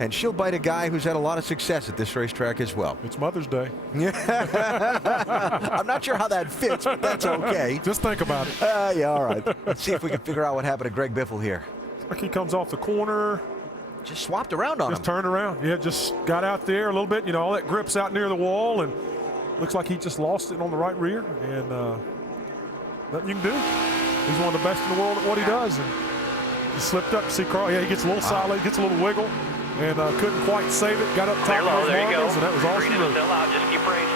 And she'll bite a guy who's had a lot of success at this racetrack as well. It's Mother's Day. I'm not sure how that fits, but that's okay. Just think about it. Yeah, all right. Let's see if we can figure out what happened to Greg Biffle here. Like he comes off the corner. Just swapped around on him. Just turned around. Yeah, just got out there a little bit. You know, all that grip's out near the wall, and looks like he just lost it on the right rear. And nothing you can do. He's one of the best in the world at what he does. And he slipped up. See Carl? Yeah, he gets a little solid, gets a little wiggle, and couldn't quite save it. Got up top of those marbles, and that was all she wrote. Just keep racing.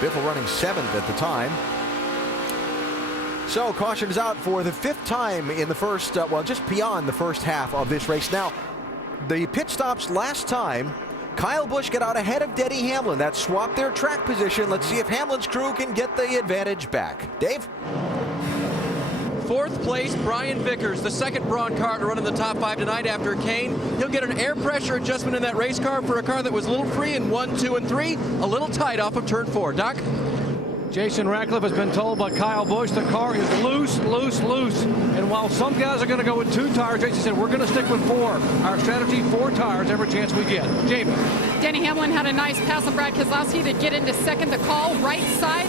Biffle running 7th at the time. So caution is out for the 5th time in the first, well, just beyond the first half of this race. Now, the pit stops last time, Kyle Busch got out ahead of Denny Hamlin. That swapped their track position. Let's see if Hamlin's crew can get the advantage back. Dave? 4th place, Brian Vickers, the second Braun car to run in the top 5 tonight after Kane. He'll get an air pressure adjustment in that race car for a car that was a little free in 1, 2, and 3, a little tight off of turn 4. Doc? Jason Ratcliffe has been told by Kyle Busch the car is loose. And while some guys are going to go with 2 tires, Jason said we're going to stick with 4. Our strategy, 4 tires every chance we get. Jamie. Denny Hamlin had a nice pass on Brad Keselowski to get into second. The call, right side.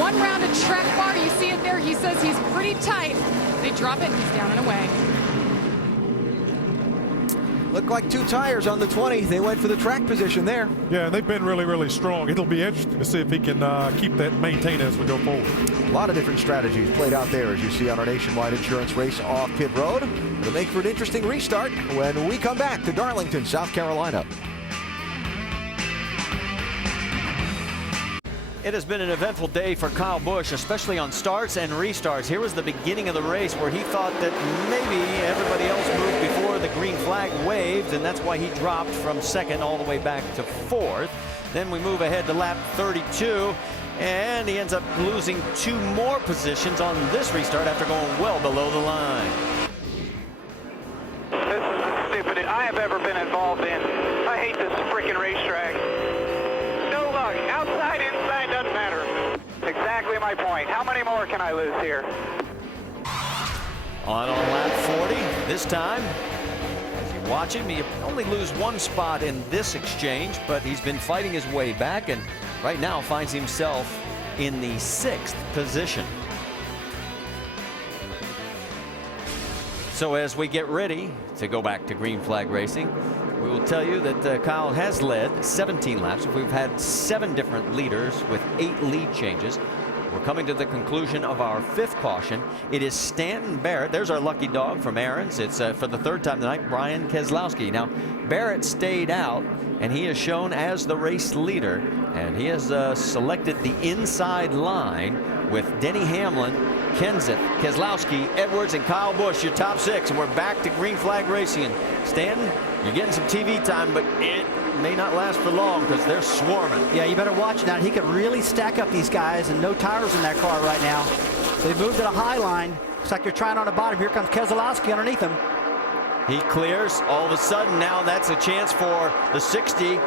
1 round of track bar. You see it there. He says he's pretty tight. They drop it. He's down and away. Looked like 2 tires on the 20. They went for the track position there. Yeah, they've been really, really strong. It'll be interesting to see if he can keep that maintained as we go forward. A lot of different strategies played out there, as you see on our nationwide insurance race off pit road. It'll make for an interesting restart when we come back to Darlington, South Carolina. It has been an eventful day for Kyle Busch, especially on starts and restarts. Here was the beginning of the race where he thought that maybe everybody else moved before the green flag waved, and that's why he dropped from 2nd all the way back to 4th. Then we move ahead to lap 32, and he ends up losing 2 more positions on this restart after going well below the line. This is the stupidest I have ever been involved in. I hate this freaking racetrack. No luck. Outside, inside, doesn't matter. Exactly my point. How many more can I lose here? On lap 40, this time, as you watch him, he only lose 1 spot in this exchange, but he's been fighting his way back and right now finds himself in the 6th position. So as we get ready to go back to green flag racing, we will tell you that Kyle has led 17 laps. We've had 7 different leaders with 8 lead changes. We're coming to the conclusion of our 5th caution. It is Stanton Barrett. There's our lucky dog from Aaron's. It's for the 3rd time tonight, Brian Keselowski. Now, Barrett stayed out, and he is shown as the race leader. And he has selected the inside line with Denny Hamlin, Kenseth, Keselowski, Edwards, and Kyle Busch, your top 6. And we're back to green flag racing. And Stanton, you're getting some TV time, but it may not last for long because they're swarming. Yeah, you better watch now. He could really stack up these guys, and no tires in that car right now. They've moved to the high line. Looks like they're trying on the bottom. Here comes Keselowski underneath him. He clears. All of a sudden now that's a chance for the 60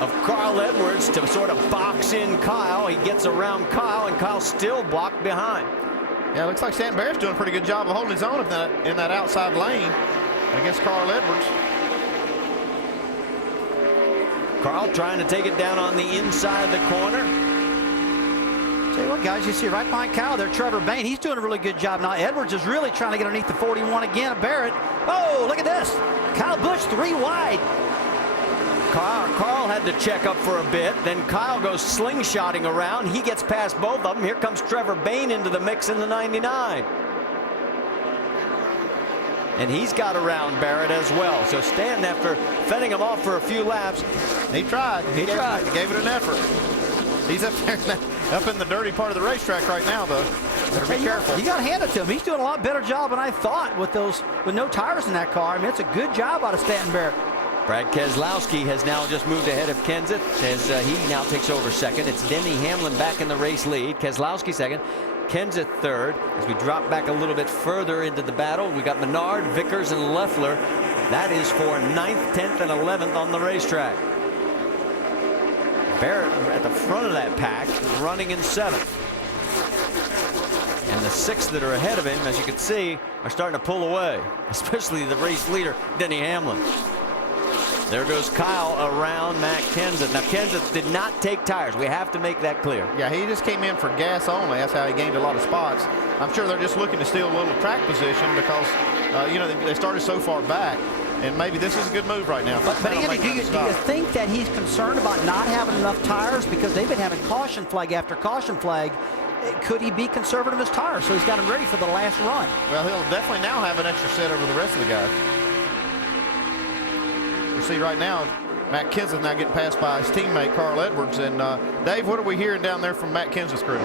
of Carl Edwards to sort of box in Kyle. He gets around Kyle, and Kyle's still blocked behind. Yeah, it looks like Stanton Barrett's doing a pretty good job of holding his own in that outside lane against Carl Edwards. Carl trying to take it down on the inside of the corner. Tell you what, guys, you see right behind Kyle there, Trevor Bayne. He's doing a really good job now. Edwards is really trying to get underneath the 41 again. Barrett. Oh, look at this. Kyle Busch 3 wide. Carl had to check up for a bit. Then Kyle goes slingshotting around. He gets past both of them. Here comes Trevor Bayne into the mix in the 99. And he's got around Barrett as well. So Stanton, after fending him off for a few laps, he tried. He gave it an effort. He's up there, up in the dirty part of the racetrack right now, though. Better be careful. You got to hand it to him. He's doing a lot better job than I thought with no tires in that car. I mean, it's a good job out of Stanton Barrett. Brad Keselowski has now just moved ahead of Kenseth as he now takes over 2nd. It's Denny Hamlin back in the race lead. Keselowski 2nd. Kenseth 3rd. As we drop back a little bit further into the battle, we got Menard, Vickers, and Leffler. That is for 9th, 10th, and 11th on the racetrack. Barrett at the front of that pack, running in 7th. And the 6 that are ahead of him, as you can see, are starting to pull away, especially the race leader, Denny Hamlin. There goes Kyle around Matt Kenseth. Now, Kenseth did not take tires. We have to make that clear. Yeah, he just came in for gas only. That's how he gained a lot of spots. I'm sure they're just looking to steal a little track position because, you know, they started so far back. And maybe this is a good move right now. But Andy, do you think that he's concerned about not having enough tires? Because they've been having caution flag after caution flag. Could he be conservative in his tires so he's got them ready for the last run? Well, he'll definitely now have an extra set over the rest of the guys. You see right now, Matt Kenseth now getting passed by his teammate Carl Edwards. And Dave, what are we hearing down there from Matt Kenseth's crew?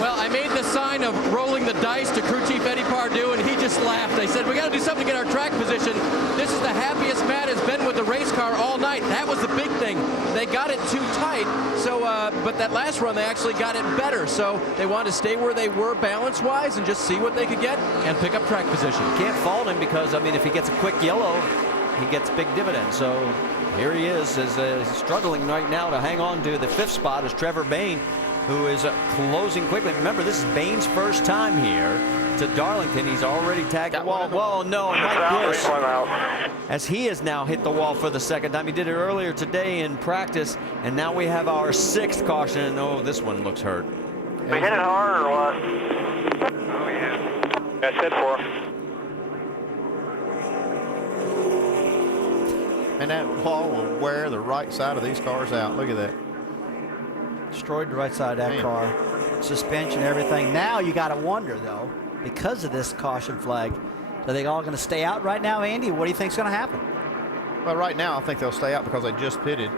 Well, I made the sign of rolling the dice to crew chief Eddie Pardue, and he just laughed. I said, we got to do something to get our track position. This is the happiest Matt has been with the race car all night. That was the big thing. They got it too tight, so but that last run they actually got it better. So they wanted to stay where they were balance-wise and just see what they could get and pick up track position. Can't fault him because, I mean, if he gets a quick yellow, he gets big dividends. So here he is, struggling right now to hang on to the 5th spot is Trevor Bayne, who is closing quickly. Remember, this is Bayne's first time here to Darlington. He's already tagged the wall. Whoa, no, and Mike Bush, as he has now hit the wall for the second time. He did it earlier today in practice, and now we have our 6th caution. Oh, this one looks hurt. We hit it hard or what? Oh, yeah. That's it for. And that wall will wear the right side of these cars out. Look at that. Destroyed the right side of that car. Suspension, everything. Now you got to wonder, though, because of this caution flag, are they all going to stay out right now, Andy? What do you think's going to happen? Well, right now I think they'll stay out because they just pitted.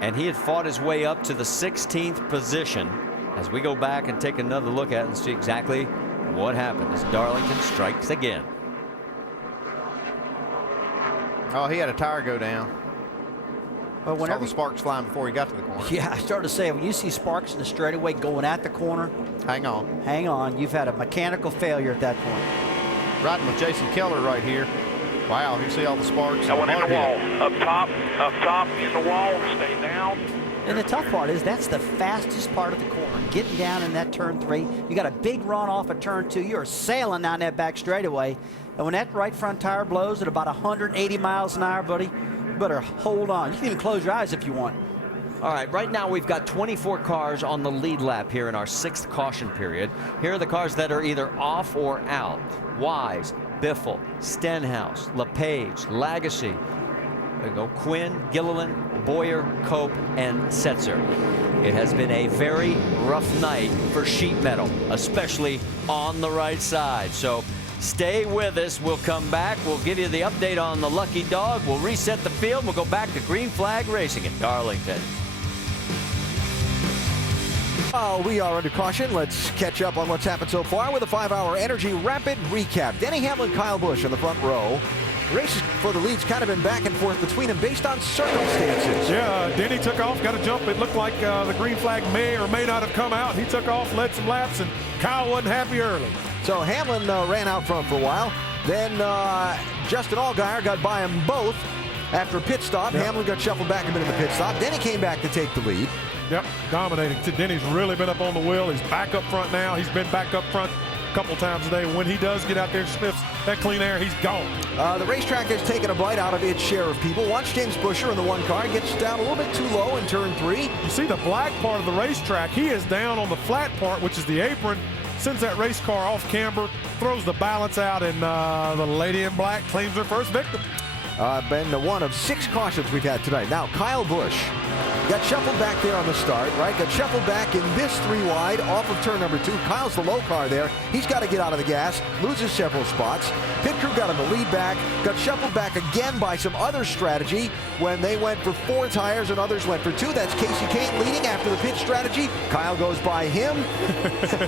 And he had fought his way up to the 16th position. As we go back and take another look at it and see exactly what happened as Darlington strikes again. Oh, he had a tire go down. Well, Saw the sparks flying before he got to the corner. Yeah, I started to say, when you see sparks in the straightaway going at the corner, hang on. Hang on. You've had a mechanical failure at that point. Riding with Jason Keller right here. Wow, you see all the sparks. That one in the wall. Up top in the wall, stay down. And the tough part is that's the fastest part of the corner. Getting down in that turn 3. You got a big run off of turn 2. You're sailing down that back straightaway. And when that right front tire blows at about 180 miles an hour, buddy, you better hold on. You can even close your eyes if you want. All right, right now we've got 24 cars on the lead lap here in our 6th caution period. Here are the cars that are either off or out. Wise, Biffle, Stenhouse, LePage, Lagasse, there you go, Quinn, Gilliland, Boyer, Cope, and Setzer. It has been a very rough night for sheet metal, especially on the right side. So stay with us. We'll come back. We'll give you the update on the Lucky Dog. We'll reset the field. We'll go back to green flag racing at Darlington. We are under caution. Let's catch up on what's happened so far with a 5-hour Energy Rapid Recap. Denny Hamlin, Kyle Busch in the front row. Races for the lead's kind of been back and forth between them based on circumstances. Yeah, Denny took off, got a jump. It looked like the green flag may or may not have come out. He took off, led some laps, and Kyle wasn't happy early. So Hamlin ran out front for a while. Then Justin Allgaier got by them both after a pit stop. Yep. Hamlin got shuffled back a bit in the pit stop. Denny came back to take the lead. Yep, dominating. Denny's really been up on the wheel. He's back up front now. He's been back up front a couple times a day. When he does get out there and sniffs that clean air, he's gone. The racetrack has taken a bite out of its share of people. Watch James Busher in the 1 car. Gets down a little bit too low in turn 3. You see the black part of the racetrack. He is down on the flat part, which is the apron. Sends that race car off camber, throws the balance out, and the lady in black claims her first victim. Been one of 6 cautions we've had tonight. Now, Kyle Busch got shuffled back there on the start, right? Got shuffled back in this 3 wide off of turn number 2. Kyle's the low car there. He's got to get out of the gas, loses several spots. Pit crew got him the lead back, got shuffled back again by some other strategy when they went for 4 tires and others went for 2. That's Casey Kane leading after the pit strategy. Kyle goes by him.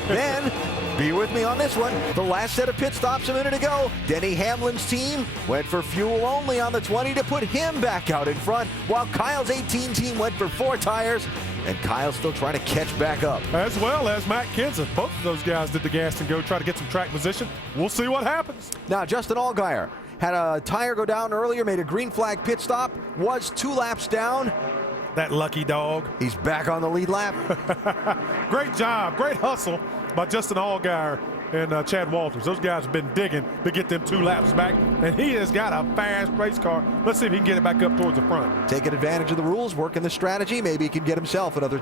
Then, be with me on this one. The last set of pit stops a minute ago. Denny Hamlin's team went for fuel only on the 20 to put him back out in front, while Kyle's 18 team went for 4 tires, and Kyle's still trying to catch back up. As well as Matt Kenseth. Both of those guys did the gas and go, try to get some track position. We'll see what happens. Now, Justin Allgaier had a tire go down earlier, made a green flag pit stop, was 2 laps down. That lucky dog. He's back on the lead lap. Great job, great hustle by Justin Allgaier and Chad Walters. Those guys have been digging to get them 2 laps back, and he has got a fast race car. Let's see if he can get it back up towards the front. Taking advantage of the rules, working the strategy. Maybe he can get himself another